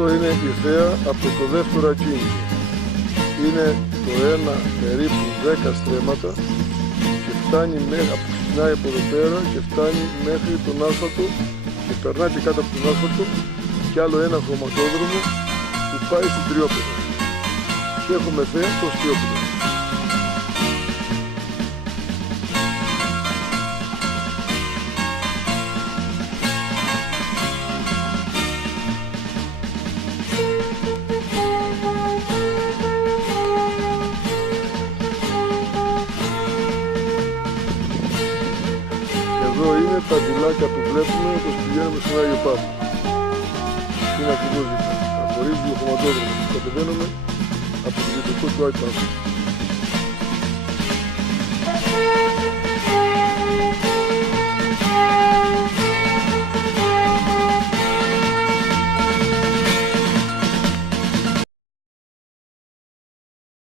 Αυτό είναι η θέα από το δεύτερο ακίνητο. Είναι το ένα περίπου 10 στρέμματα και φτάνει ξεκινάει από εδώ πέρα και φτάνει μέχρι τον άσφαλτο και περνάει και κάτω από τον άσφαλτο και άλλο ένα χρωματόδρομο που πάει στην Τριόπεδο. Και έχουμε θέα στο Τριόπεδο. Εδώ είναι τα βιλάκια που βλέπουμε όπως πηγαίνουμε στον Άγιο Πάτρο. Είναι ακριβώς δίπλα. Χωρίζει ο χωματόδρομος. Κατεβαίνουμε από το δυτικό του Άγιο Πάτρο.